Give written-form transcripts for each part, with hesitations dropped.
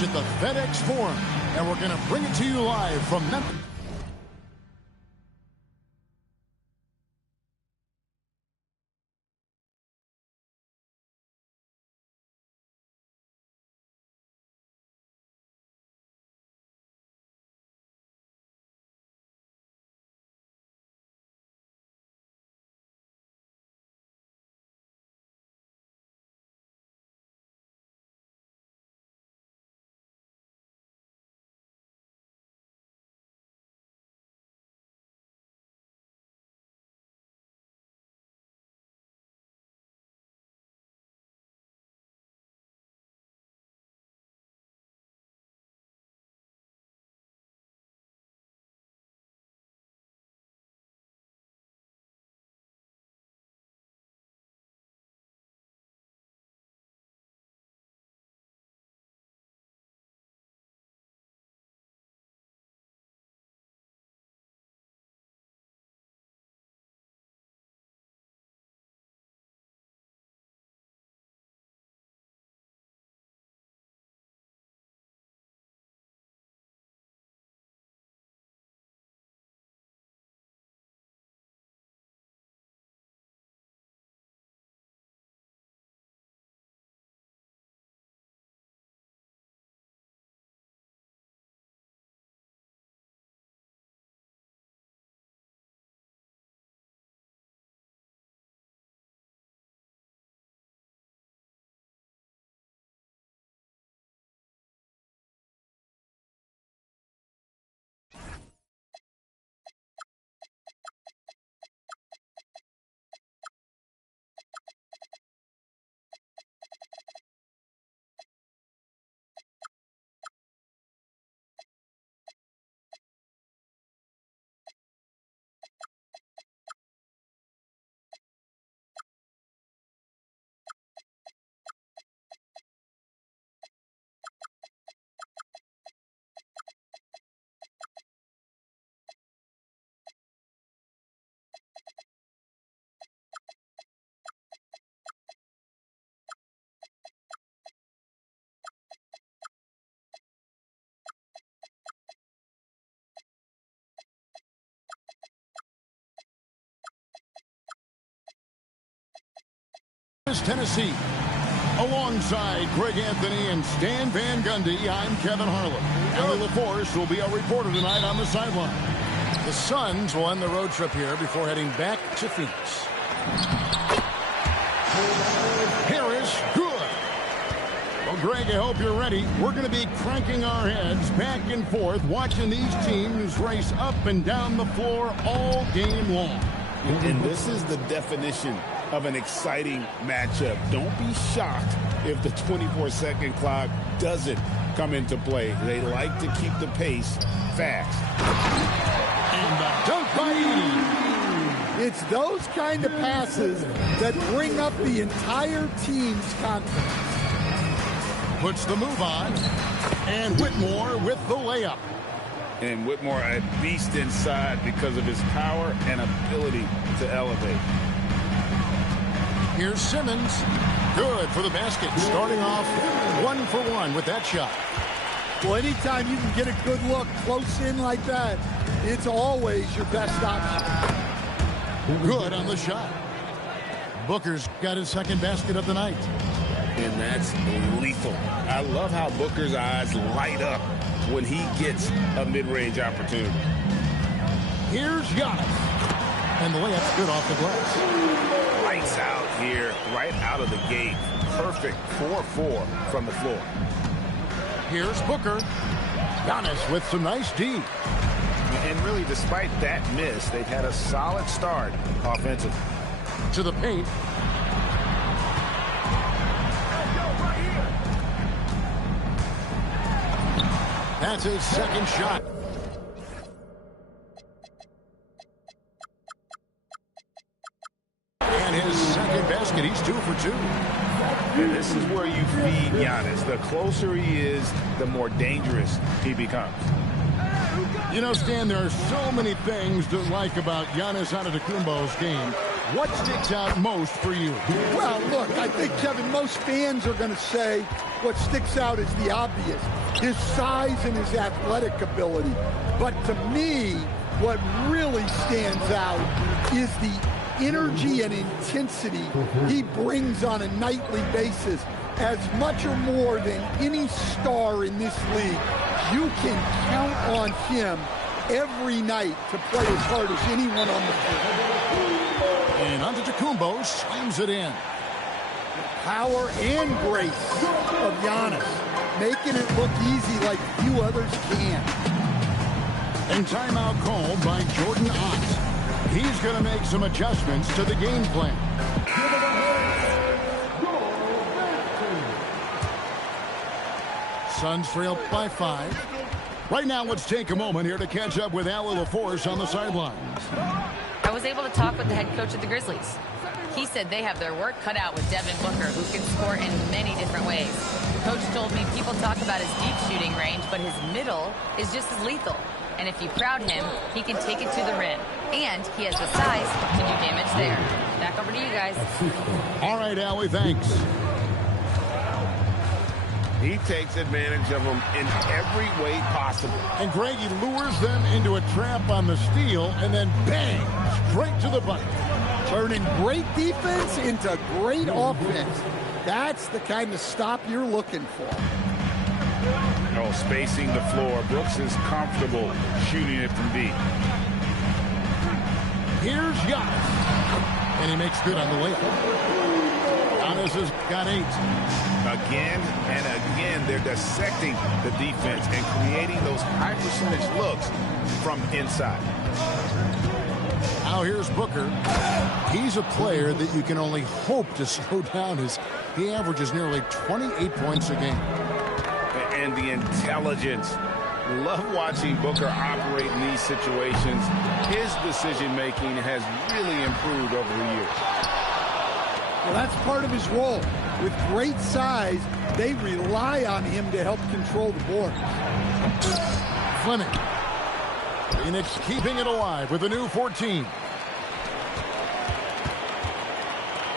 coverage at the FedEx Forum, and we're going to bring it to you live from Memphis. Tennessee. Alongside Greg Anthony and Stan Van Gundy, I'm Kevin Harlan. Ellie LaForce will be our reporter tonight on the sideline. The Suns will end the road trip here before heading back to Phoenix. Here is good. Well, Greg, I hope you're ready. We're going to be cranking our heads back and forth, watching these teams race up and down the floor all game long. And this is the definition of an exciting matchup. Don't be shocked if the 24-second clock doesn't come into play. They like to keep the pace fast. And the dunk by Edey. It's those kind of passes that bring up the entire team's confidence. Puts the move on. And Whitmore with the layup. And Whitmore a beast inside because of his power and ability to elevate. Here's Simmons. Good for the basket. Starting off 1 for 1 with that shot. Well, anytime you can get a good look close in like that, it's always your best option. Good on the shot. Booker's got his second basket of the night. And that's lethal. I love how Booker's eyes light up when he gets a mid-range opportunity. Here's Giannis. And the layup's good off the glass. Lights out here, right out of the gate. Perfect 4-4 from the floor. Here's Booker. Giannis with some nice D. And really, despite that miss, they've had a solid start offensively. To the paint. That's his second shot. And his second basket. He's 2 for 2. And this is where you feed Giannis. The closer he is, the more dangerous he becomes. You know, Stan, there are so many things to like about Giannis Antetokounmpo's game. what sticks out most for you? Well, look, I think, Kevin, most fans are going to say what sticks out is the obvious, his size and his athletic ability. But to me, what really stands out is the energy and intensity he brings on a nightly basis. As much or more than any star in this league, you can count on him every night to play as hard as anyone on the field. And Antetokounmpo slams it in. Power and grace of Giannis, making it look easy like few others can. And timeout called by Jordan Ott. He's going to make some adjustments to the game plan. Suns trail by 5. Right now, let's take a moment here to catch up with Allie LaForce on the sidelines. I was able to talk with the head coach of the Grizzlies. He said they have their work cut out with Devin Booker, who can score in many different ways. The coach told me people talk about his deep shooting range, but his middle is just as lethal. And if you crowd him, he can take it to the rim. And he has the size to do damage there. Back over to you guys. All right, Allie, thanks. He takes advantage of them in every way possible. And Greg, he lures them into a trap on the steal, and then bang, straight to the bucket. Turning great defense into great offense. That's the kind of stop you're looking for. Oh, spacing the floor. Brooks is comfortable shooting it from deep. Here's Giannis. And he makes good on the layup. Giannis has got 8. Again and again, they're dissecting the defense and creating those high percentage looks from inside. Now here's Booker. He's a player that you can only hope to slow down as he averages nearly 28 points a game. And the intelligence. Love watching Booker operate in these situations. His decision-making has really improved over the years. Well, that's part of his role. With great size, they rely on him to help control the board. Fleming. Phoenix keeping it alive with a new 14.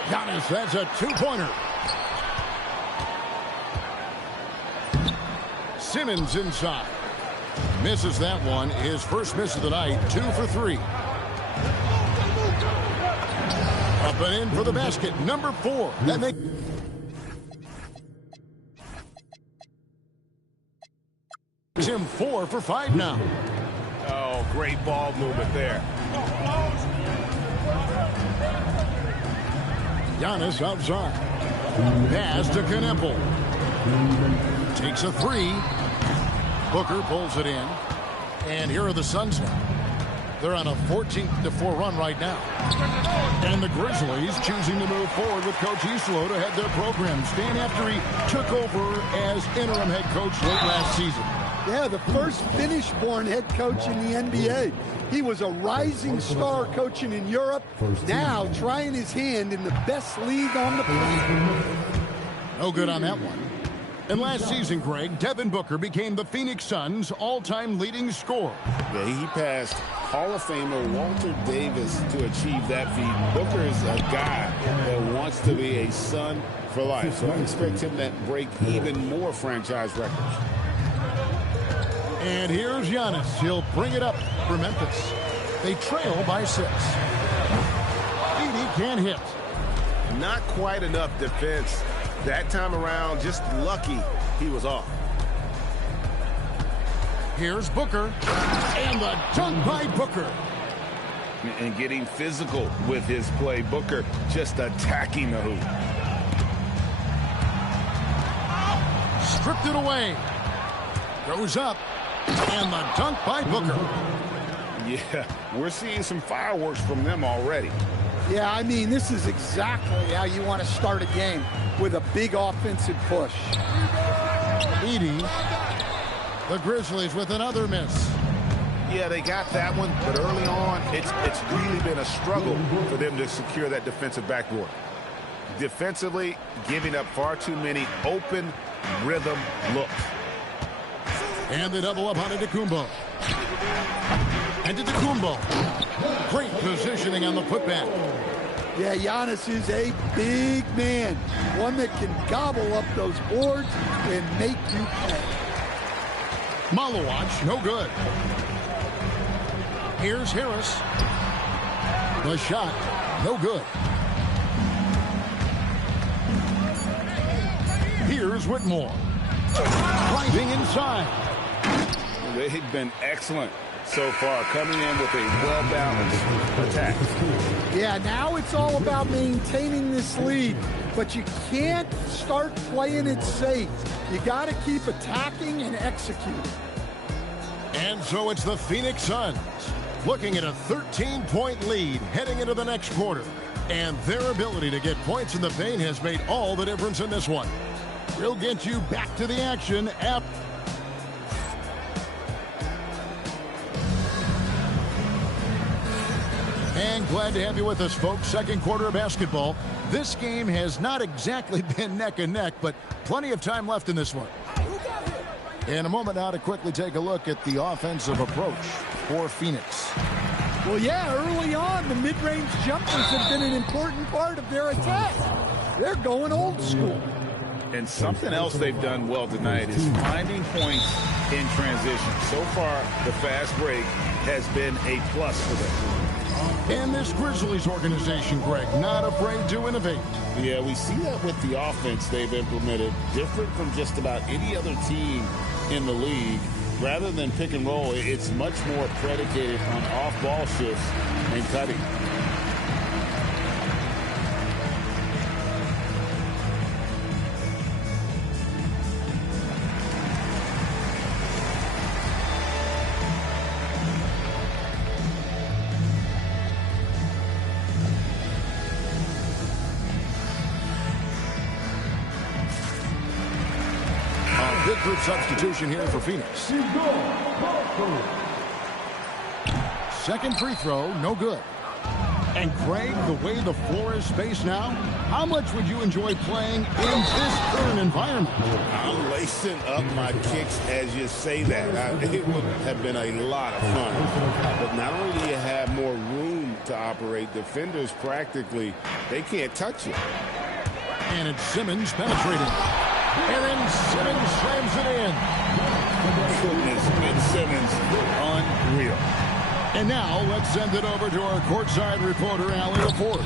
Giannis, that's a 2-pointer. Simmons inside. Misses that one. His first miss of the night. 2 for 3. Up and in for the basket. Number 4. That makes him 4 for 5 now. Oh, great ball movement there. Giannis outside. Pass to Kneppel. Takes a 3. Booker pulls it in. And here are the Suns now. They're on a 14-4 run right now. And the Grizzlies choosing to move forward with Coach Islo to head their program. Staying after he took over as interim head coach late last season. Yeah, the first Finnish-born head coach in the NBA. He was a rising star coaching in Europe, now trying his hand in the best league on the planet. No good on that one. And last season, Greg, Devin Booker became the Phoenix Suns' all-time leading scorer. Yeah, he passed Hall of Famer Walter Davis to achieve that feat. Booker is a guy that wants to be a Sun for life, so I expect him to break even more franchise records. And here's Giannis. He'll bring it up for Memphis. They trail by 6. Edey can't hit. Not quite enough defense. That time around, just lucky he was off. Here's Booker. And the dunk by Booker. And getting physical with his play. Booker just attacking the hoop. Stripped it away. Goes up. And the dunk by Booker. Yeah, we're seeing some fireworks from them already. Yeah, I mean, this is exactly how you want to start a game, with a big offensive push. Edey. The Grizzlies with another miss. Yeah, they got that one, but early on, it's really been a struggle for them to secure that defensive backboard. Defensively, giving up far too many open rhythm looks. And they double up on Antetokounmpo. Antetokounmpo. Great positioning on the putback. Yeah, Giannis is a big man, one that can gobble up those boards and make you pay. Malawach, no good. Here's Harris. The shot, no good. Here's Whitmore. Driving inside. They've been excellent so far, coming in with a well-balanced attack. Yeah, now it's all about maintaining this lead, but you can't start playing it safe. You got to keep attacking and executing. And so it's the Phoenix Suns looking at a 13-point lead heading into the next quarter. And their ability to get points in the paint has made all the difference in this one. We'll get you back to the action after. And glad to have you with us, folks. Second quarter of basketball. This game has not exactly been neck and neck, but plenty of time left in this one. In a moment now to quickly take a look at the offensive approach for Phoenix. Well, yeah, early on, the mid-range jumpers have been an important part of their attack. They're going old school. And something else they've done well tonight is finding points in transition. So far, the fast break has been a plus for them. And this Grizzlies organization, Greg, not afraid to innovate. Yeah, we see that with the offense they've implemented, different from just about any other team in the league. Rather than pick and roll, it's much more predicated on off-ball shifts and cutting. Big group substitution here for Phoenix. Second free throw, no good. And Craig, the way the floor is spaced now, how much would you enjoy playing in this current environment? I'm lacing up my kicks as you say that. It would have been a lot of fun. But not only do you have more room to operate, defenders practically, they can't touch you. And it's Simmons penetrating. And then Simmons slams it in. Goodness, Ben Simmons, unreal. And now let's send it over to our courtside reporter, Allie LaForce.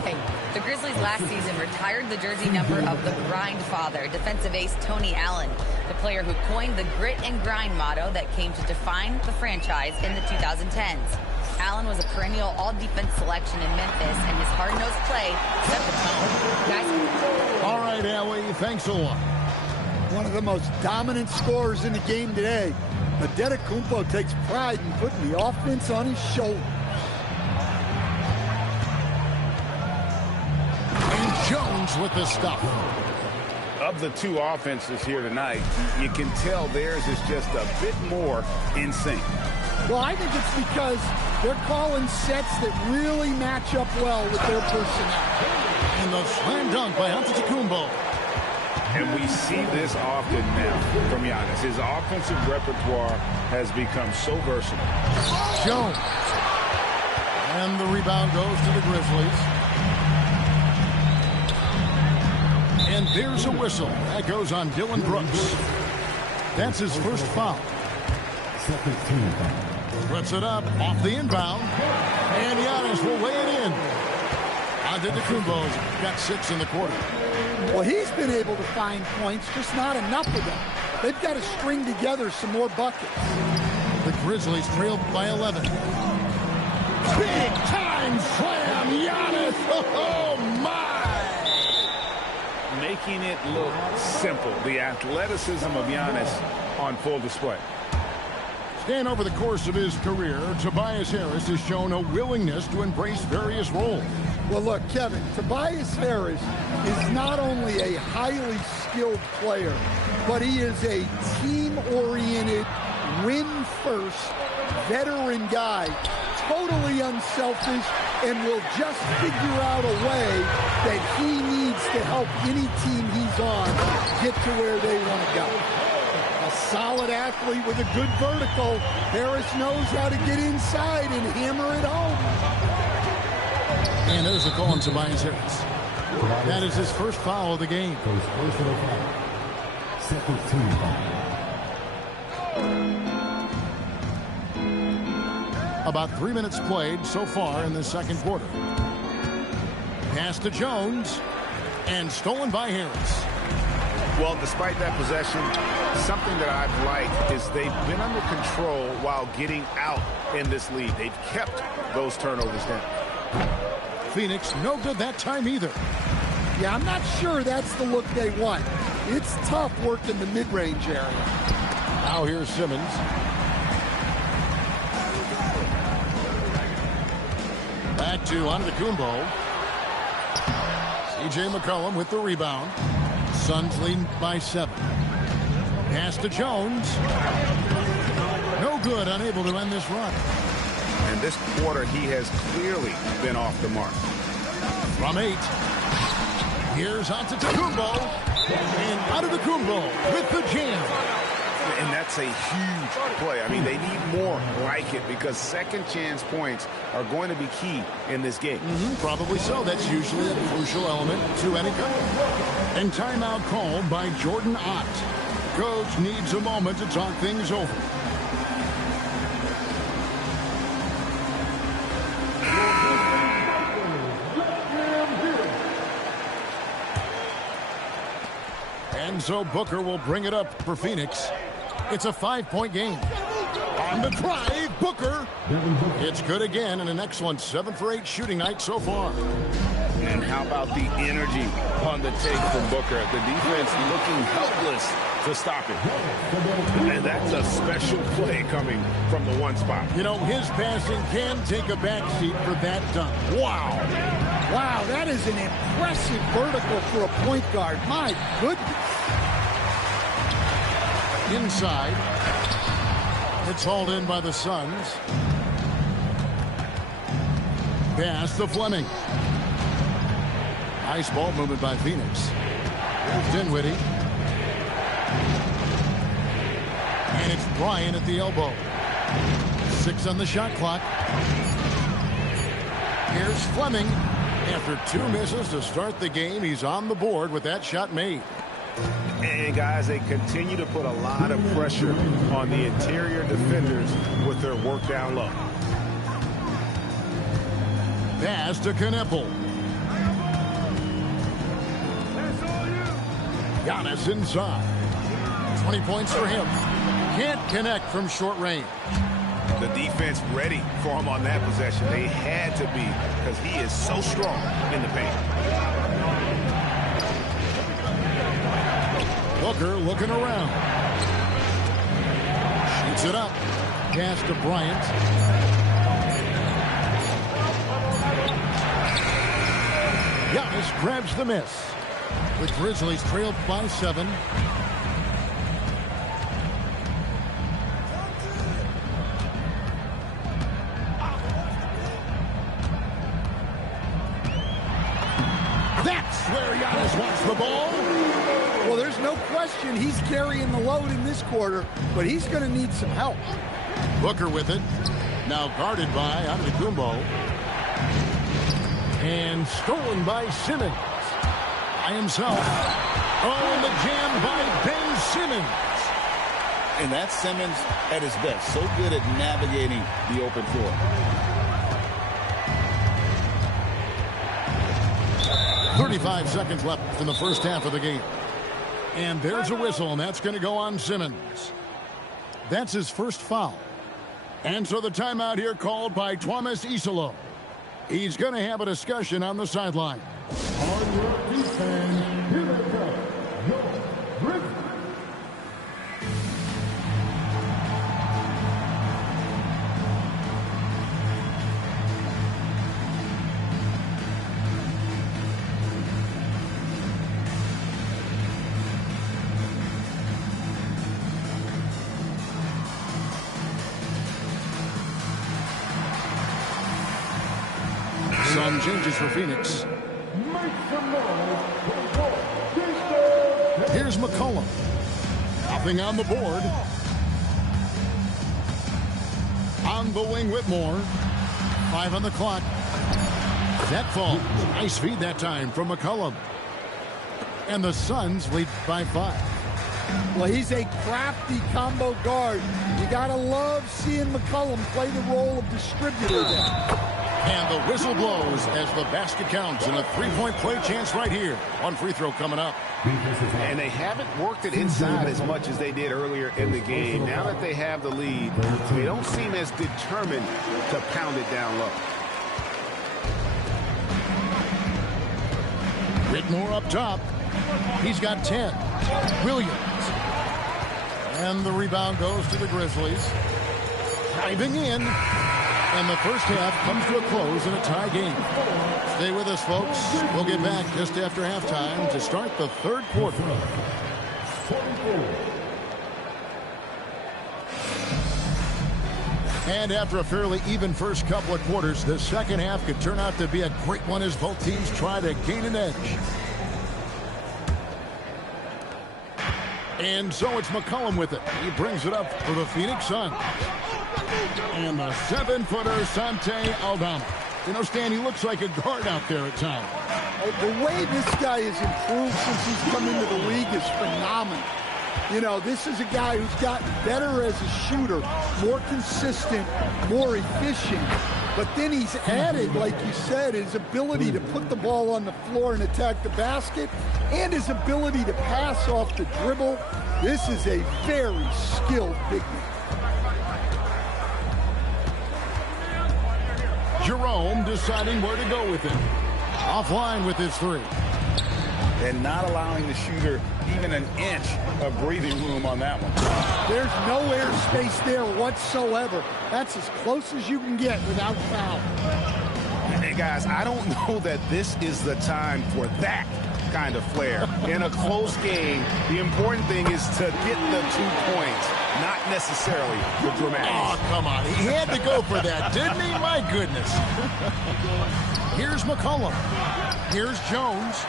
Hey, the Grizzlies last season retired the jersey number of the grind father, defensive ace Tony Allen, the player who coined the grit and grind motto that came to define the franchise in the 2010s. Allen was a perennial all-defense selection in Memphis, and his hard-nosed play set the tone. Guys? All right, Allie, thanks a lot. One of the most dominant scorers in the game today. Antetokounmpo takes pride in putting the offense on his shoulder. And Jones with the stuff. Of the two offenses here tonight, you can tell theirs is just a bit more in sync. Well, I think it's because they're calling sets that really match up well with their personnel. And the slam dunk by Antetokounmpo. And we see this often now from Giannis. His offensive repertoire has become so versatile. Jones. And the rebound goes to the Grizzlies. And there's a whistle. That goes on Dylan Brooks. That's his first foul. Puts it up off the inbound. And Giannis will lay it in. Antetokounmpo's got 6 in the quarter. Well, he's been able to find points, just not enough of them. They've got to string together some more buckets. The Grizzlies trailed by 11. Big time slam, Giannis! Oh my! Making it look simple. The athleticism of Giannis on full display. And over the course of his career, Tobias Harris has shown a willingness to embrace various roles. Well, look, Kevin, Tobias Harris is not only a highly skilled player, but he is a team-oriented, win-first, veteran guy, totally unselfish, and will just figure out a way that he needs to help any team he's on get to where they want to go. A solid athlete with a good vertical. Harris knows how to get inside and hammer it home. And there's a call on Tobias Harris. That is his first foul of the game. Second team foul. About 3 minutes played so far in the second quarter. Pass to Jones. And stolen by Harris. Well, despite that possession, something that I've liked is they've been under control while getting out in this lead. They've kept those turnovers down. Phoenix no good that time either. Yeah, I'm not sure that's the look they want. It's tough work in the mid-range area. Now here's Simmons. Back to Antetokounmpo. C.J. McCollum with the rebound. Suns leading by 7. Pass to Jones. No good, unable to end this run. And this quarter, he has clearly been off the mark. From 8. Here's Antetokounmpo. And Antetokounmpo with the jam. And that's a huge play. I mean, they need more like it because second chance points are going to be key in this game. Probably so. That's usually a crucial element to any game. And timeout called by Jordan Ott. Coach needs a moment to talk things over. And so Booker will bring it up for Phoenix. It's a 5-point game. On the drive, Booker. It's good again, and an excellent 7 for 8 shooting night so far. And how about the energy on the take from Booker? The defense looking helpless to stop it. And that's a special play coming from the one spot. You know, his passing can take a backseat for that dunk. Wow. Wow, that is an impressive vertical for a point guard. My goodness. Inside. It's hauled in by the Suns. Pass to Fleming. Nice ball movement by Phoenix. Here's Dinwiddie. And it's Bryant at the elbow. 6 on the shot clock. Here's Fleming. After 2 misses to start the game, he's on the board with that shot made. And guys, they continue to put a lot of pressure on the interior defenders with their work down low. Pass to Kneppel. Giannis inside. 20 points for him. Can't connect from short range. The defense ready for him on that possession. They had to be because he is so strong in the paint. Booker looking around. Shoots it up. Pass to Bryant. Giannis grabs the miss. The Grizzlies trailed by 7. That's where Giannis wants the ball. Well, there's no question he's carrying the load in this quarter, but he's going to need some help. Booker with it. Now guarded by Antetokounmpo. And stolen by Simmons. By himself. Oh, and the jam by Ben Simmons. And that's Simmons at his best. So good at navigating the open floor. 35 seconds left in the first half of the game. And there's a whistle, and that's going to go on Simmons. That's his first foul. And so the timeout here called by Thomas Isolo. He's going to have a discussion on the sideline. On your defense, here they come. Your Grizzlies. Some changes for Phoenix. Here's McCollum. Nothing on the board. On the wing, Whitmore. 5 on the clock. That falls. Nice feed that time from McCollum. And the Suns lead by 5. Well, he's a crafty combo guard. You got to love seeing McCollum play the role of distributor there. And the whistle blows as the basket counts, and a three-point play chance right here. One free throw coming up. And they haven't worked it inside as much as they did earlier in the game. Now that they have the lead, they don't seem as determined to pound it down low. Whitmore up top. He's got 10. Williams. And the rebound goes to the Grizzlies. Diving in. And the first half comes to a close in a tie game. Stay with us, folks. We'll get back just after halftime to start the third quarter. And after a fairly even first couple of quarters, the second half could turn out to be a great one as both teams try to gain an edge. And so it's McCollum with it. He brings it up for the Phoenix Suns. And the 7-footer, Santi Aldama. You know, Stan, he looks like a guard out there at times. The way this guy has improved since he's come into the league is phenomenal. You know, this is a guy who's gotten better as a shooter, more consistent, more efficient. But then he's added, like you said, his ability to put the ball on the floor and attack the basket, and his ability to pass off the dribble. This is a very skilled big man. Jerome deciding where to go with it. Offline with his three. And not allowing the shooter even an inch of breathing room on that one. There's no air space there whatsoever. That's as close as you can get without foul. Hey, guys, I don't know that this is the time for that kind of flair. In a close game, the important thing is to get the 2 points, not necessarily the dramatics. Oh, come on. He had to go for that, didn't he? My goodness. Here's McCollum. Here's Jones.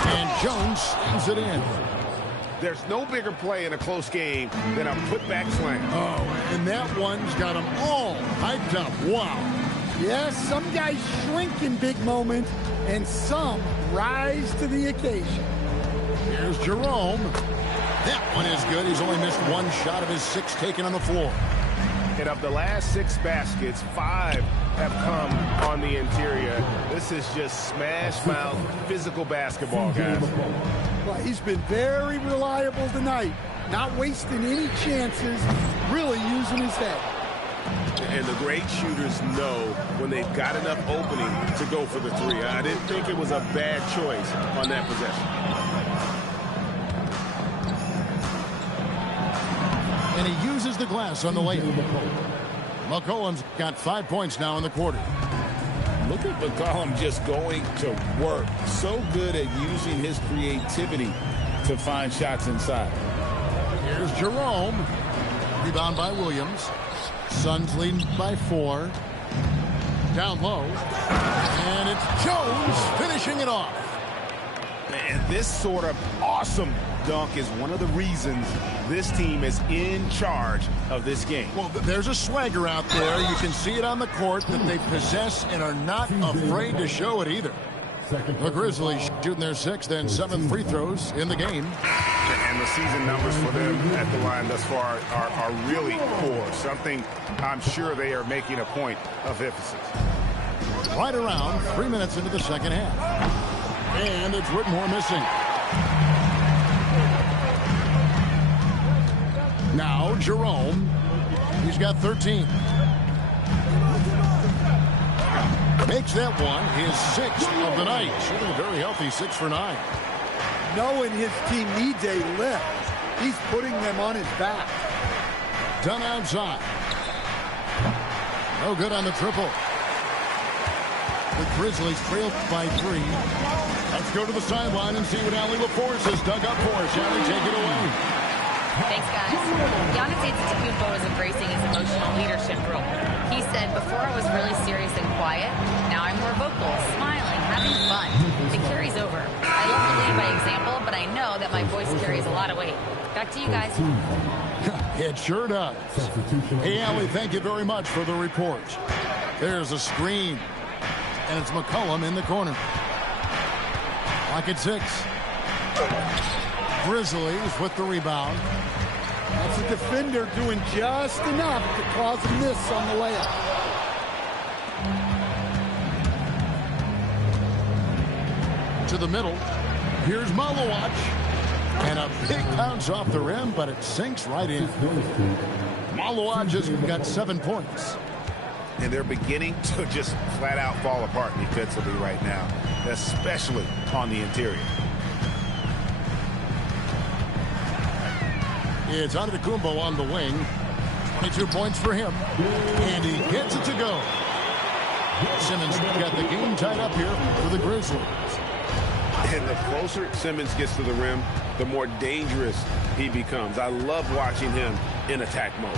And Jones slams it in. There's no bigger play in a close game than a putback slam. Oh, and that one's got them all hyped up. Wow. Yes, some guys shrink in big moments, and some rise to the occasion. Here's Jerome. That one is good. He's only missed one shot of his 6 taken on the floor. And of the last 6 baskets, 5 have come on the interior. This is just smash-mouth physical basketball, guys. Well, he's been very reliable tonight, not wasting any chances, really using his head. And the great shooters know when they've got enough opening to go for the 3. I didn't think it was a bad choice on that possession. And he uses the glass on the layup. McCollum's got 5 points now in the quarter. Look at McCollum just going to work. So good at using his creativity to find shots inside. Here's Jerome. Rebound by Williams. Suns leading by 4. Down low. And it's Jones finishing it off. And this sort of awesome dunk is one of the reasons this team is in charge of this game. Well, there's a swagger out there. You can see it on the court that they possess and are not afraid to show it either. The Grizzlies shooting their 6th and 7th free throws in the game. And the season numbers for them at the line thus far are really poor. Something I'm sure they are making a point of emphasis. Right around 3 minutes into the second half. And it's Whitmore missing. Now Jerome. He's got 13. Makes that one his 6th of the night. Shooting a very healthy 6 for 9. Knowing his team needs a lift, he's putting them on his back. Done outside. No good on the triple. The Grizzlies trail by 3. Let's go to the sideline and see what Allie LaForce has dug up for us. Allie, take it away. Thanks, guys. Giannis Antetokounmpo is embracing his emotional leadership role. He said, before I was really serious and quiet, now I'm more vocal, smiling, having fun. It carries over. I love to lead by example, but I know that my voice carries a lot of weight. Back to you guys. It sure does. Hey, Allie, thank you very much for the report. There's a screen. And it's McCollum in the corner. Lock at 6. Grizzlies with the rebound. That's a defender doing just enough to cause a miss on the layup. To the middle. Here's Malowacz. And a big bounce off the rim, but it sinks right in. Malowacz has got 7 points. And they're beginning to just flat out fall apart defensively right now, especially on the interior. It's Antetokounmpo on the wing. 22 points for him. And he gets it to go. Simmons got the game tied up here for the Grizzlies. And the closer Simmons gets to the rim, the more dangerous he becomes. I love watching him in attack mode.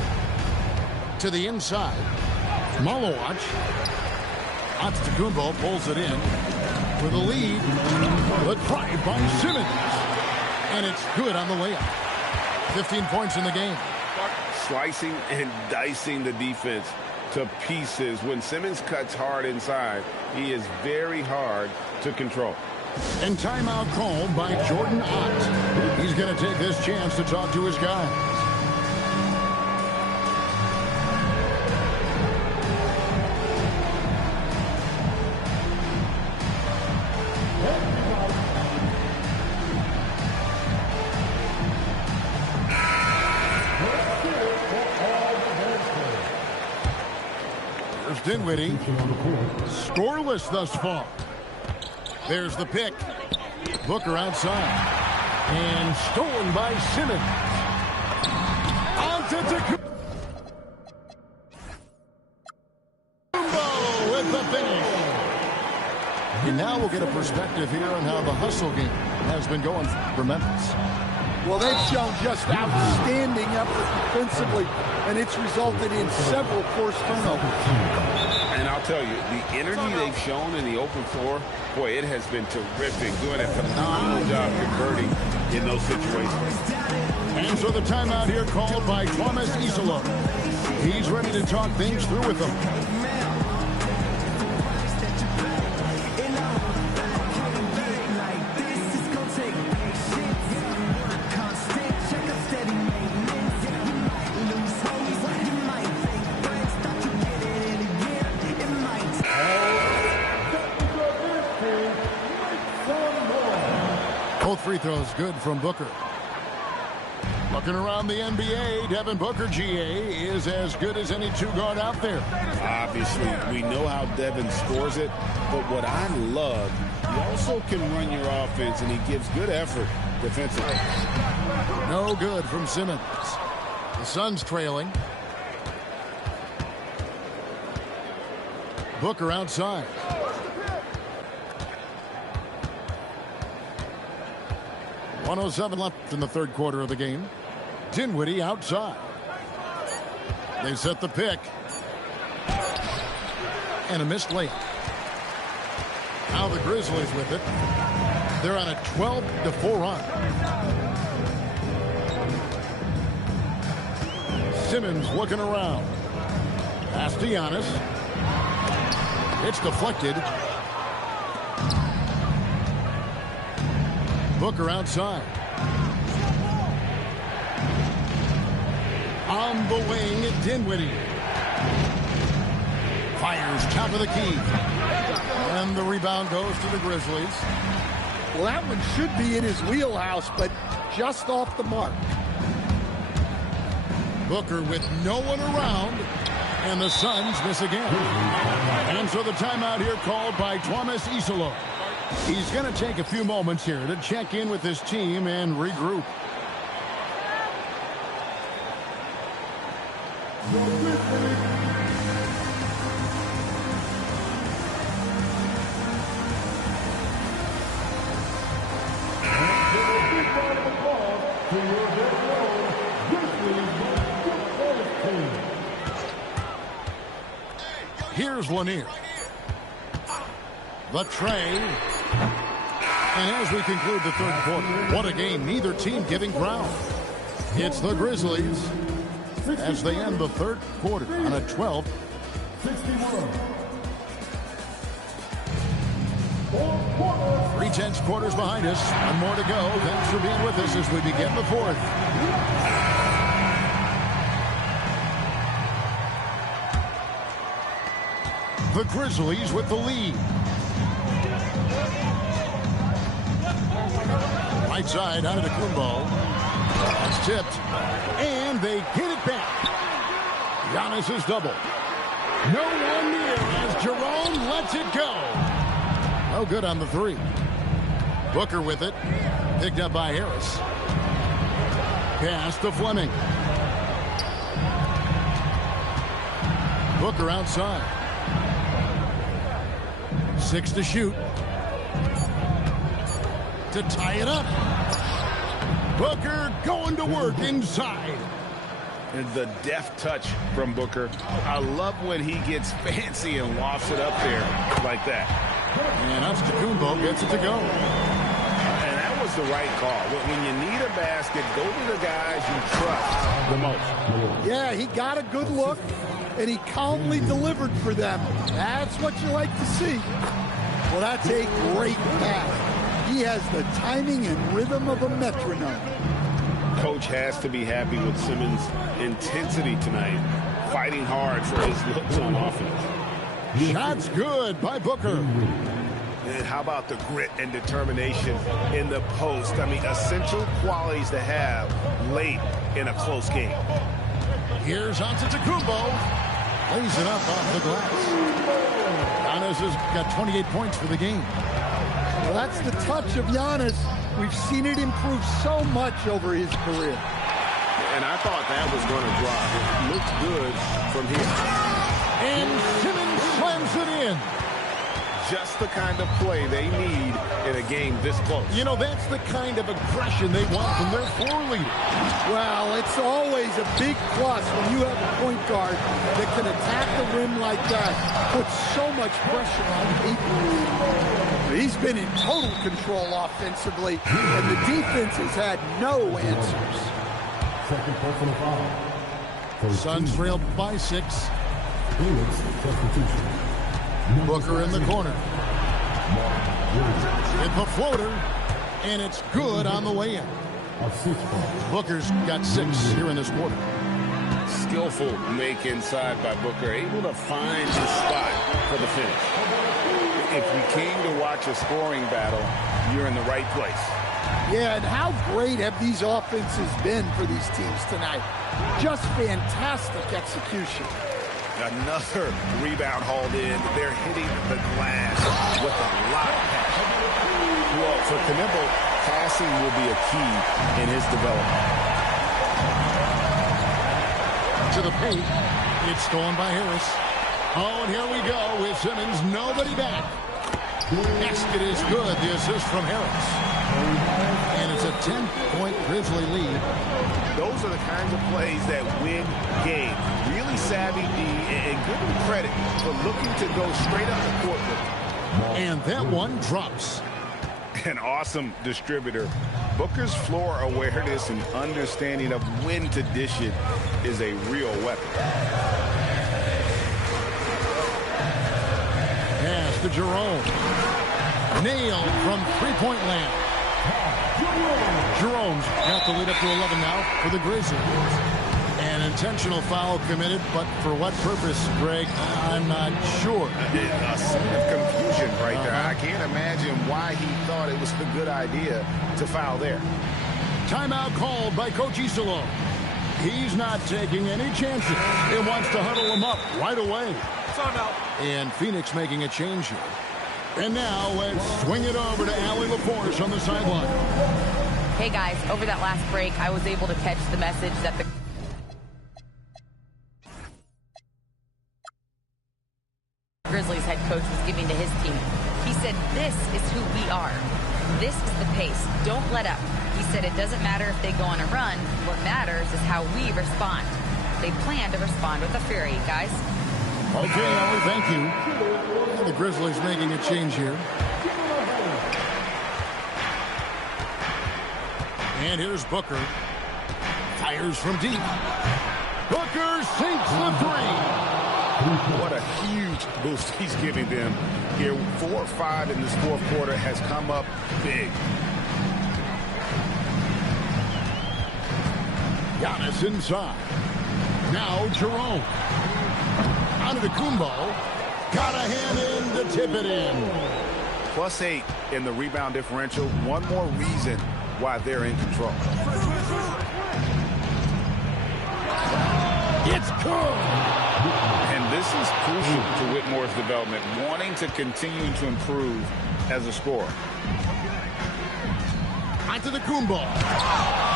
To the inside. Malowacz. Antetokounmpo pulls it in with a lead. The drive by Simmons. And it's good on the layup. 15 points in the game. Slicing and dicing the defense to pieces. When Simmons cuts hard inside, he is very hard to control. And timeout called by Jordan Ott. He's going to take this chance to talk to his guys. There's Dinwiddie. Scoreless thus far. There's the pick. Booker outside. And stolen by Simmons. Antetokounmpo with the finish. And now we'll get a perspective here on how the hustle game has been going for Memphis. Well, they've shown just outstanding effort defensively, and it's resulted in several forced turnovers. And I'll tell you, the energy they've shown in the open floor, boy, it has been terrific. Doing a phenomenal job converting in those situations. And so the timeout here called by Thomas Isola. He's ready to talk things through with them. Both free throws good from Booker. Looking around the NBA, Devin Booker, GA, is as good as any two-guard out there. Obviously, we know how Devin scores it, but what I love, he also can run your offense, and he gives good effort defensively. No good from Simmons. The Suns trailing. Booker outside. .107 left in the third quarter of the game. Dinwiddie outside. They set the pick. And a missed layup. Now the Grizzlies with it. They're on a 12-4 run. Simmons looking around. Pass to Giannis. It's deflected. Booker outside. On the wing, Dinwiddie. Fires top of the key. And the rebound goes to the Grizzlies. Well, that one should be in his wheelhouse, but just off the mark. Booker with no one around. And the Suns miss again. And so the timeout here called by Thomas Isola. He's going to take a few moments here to check in with his team and regroup. Here's Lanier. The tray. And as we conclude the third quarter, what a game. Neither team giving ground. It's the Grizzlies as they end the third quarter on a 12-61. 3/10 quarters behind us. One more to go. Thanks for being with us as we begin the fourth. The Grizzlies with the lead. Right side out of the Kumbo. That's tipped. And they get it back. Giannis' double. No one near as Jerome lets it go. No good on the three. Booker with it. Picked up by Harris. Pass to Fleming. Booker outside. 6 to shoot. To tie it up. Booker going to work inside. And the deft touch from Booker. I love when he gets fancy and lofts it up there like that. And Antetokounmpo gets it to go. And that was the right call. When you need a basket, go to the guys you trust the most. Yeah, he got a good look, and he calmly delivered for them. That's what you like to see. Well, that's a great pass. He has the timing and rhythm of a metronome. Coach has to be happy with Simmons' intensity tonight, fighting hard for his looks on offense. Shots good by Booker. And how about the grit and determination in the post? I mean, essential qualities to have late in a close game. Here's Antetokounmpo. Lays it up off the glass. Giannis has got 28 points for the game. Well, that's the touch of Giannis. We've seen it improve so much over his career. And I thought that was going to drop. It looked good from here. And Simmons slams it in. Just the kind of play they need in a game this close. You know, that's the kind of aggression they want from their floor leader. Well, it's always a big plus when you have a point guard that can attack the rim like that, put so much pressure on people. He's been in total control offensively, and the defense has had no answers. Second personal foul. Suns trailed by 6. Phoenix substitution. Booker in the corner. Hit the floater, and it's good on the way in. A 6 ball. Booker's got 6 here in this quarter. Skillful make inside by Booker, able to find his spot for the finish. If you came to watch a scoring battle, you're in the right place. Yeah, and how great have these offenses been for these teams tonight? Just fantastic execution. Another rebound hauled in. They're hitting the glass with a lot of passion. Well, for Knebel, passing will be a key in his development. To the paint. It's stolen by Harris. Oh, and here we go with Simmons. Nobody back. Basket is good. The assist from Harris. And it's a 10-point Grizzly lead. Those are the kinds of plays that win games. Really savvy D, and give him credit for looking to go straight up the court with him. And that one drops. An awesome distributor. Booker's floor awareness and understanding of when to dish it is a real weapon. Pass to Jerome. Nailed from three-point land. Jerome's got the lead up to 11 now for the Grizzlies. An intentional foul committed, but for what purpose, Greg? I'm not sure. A scene of confusion right there. I can't imagine why he thought it was a good idea to foul there. Timeout called by Coach Iserlohn. He's not taking any chances. He wants to huddle them up right away. Timeout. And Phoenix making a change here. And now let's swing it over to Allie LaForce on the sideline. Hey guys, over that last break, I was able to catch the message that the Grizzlies head coach was giving to his team. He said, this is who we are. This is the pace. Don't let up. He said it doesn't matter if they go on a run. What matters is how we respond. They plan to respond with a fury, guys. Okay, Allie, thank you. And the Grizzlies making a change here. And here's Booker. Fires from deep. Booker sinks the three. What a huge boost he's giving them here. 4 or 5 in this fourth quarter has come up big. Giannis inside. Now Jerome. Antetokounmpo. Got a hand in to tip it in. +8 in the rebound differential. One more reason why they're in control. It's good. And this is crucial to Whitmore's development, wanting to continue to improve as a scorer. Antetokounmpo.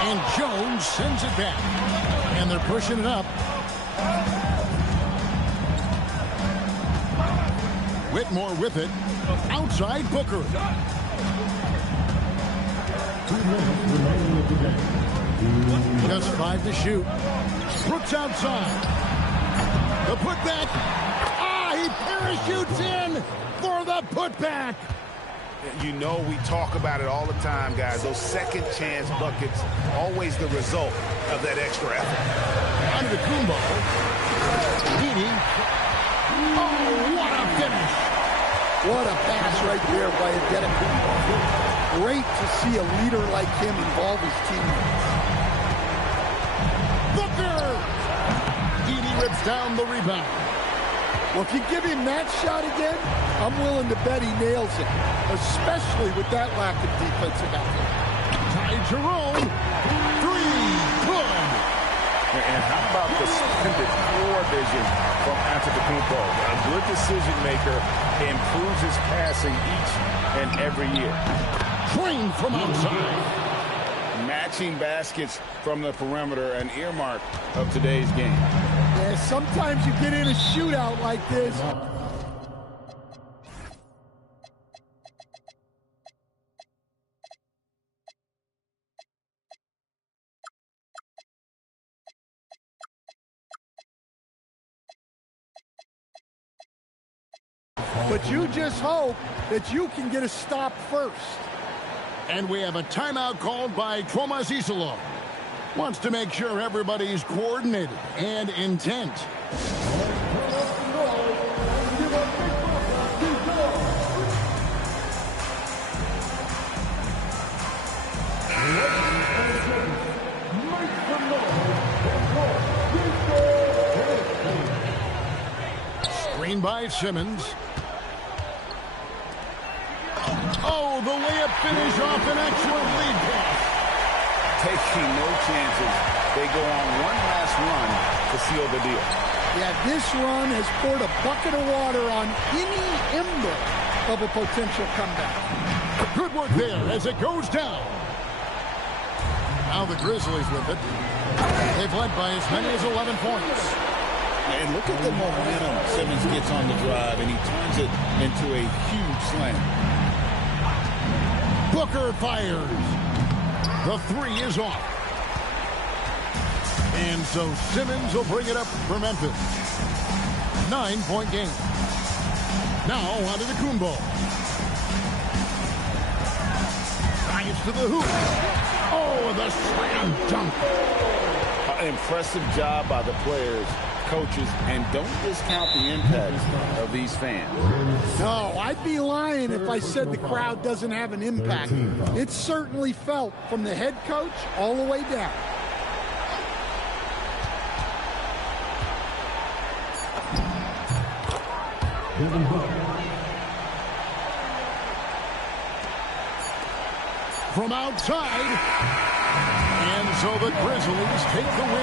And Jones sends it back. And they're pushing it up. Whitmore with it. Outside Booker. 2 minutes remaining of the game. Just 5 to shoot. Brooks outside. The putback. He parachutes in for the putback. You know we talk about it all the time, guys. Those second chance buckets, always the result of that extra effort. Antetokounmpo. Edey. Oh, what a finish. What a pass right there by Antetokounmpo. Great to see a leader like him involve his teammates. Booker. Edey rips down the rebound. Well, if you give him that shot again, I'm willing to bet he nails it, especially with that lack of defensive effort. Ty Jerome. 3. Good. And how about the splendid floor vision from Antetokounmpo? A good decision maker, improves his passing each and every year. Trained from outside. Matching baskets from the perimeter, an earmark of today's game. Yeah, sometimes you get in a shootout like this. But you just hope that you can get a stop first. And we have a timeout called by Tomas Isolo. Wants to make sure everybody's coordinated and intent. Screen by Simmons. Oh, the layup finish off an excellent lead pass. Taking no chances. They go on one last run to seal the deal. Yeah, this run has poured a bucket of water on any ember of a potential comeback. Good work there as it goes down. Now the Grizzlies with it. They've led by as many as 11 points. And look at the momentum Simmons gets on the drive, and he turns it into a huge slam. Booker fires. The 3 is off. And so Simmons will bring it up for Memphis. 9-point game. Now Antetokounmpo. Drives to the hoop. Oh, the slam dunk. An impressive job by the players, coaches, and don't discount the impact of these fans. No, I'd be lying if I said the crowd doesn't have an impact. It's certainly felt from the head coach all the way down. From outside. And so the Grizzlies take the win.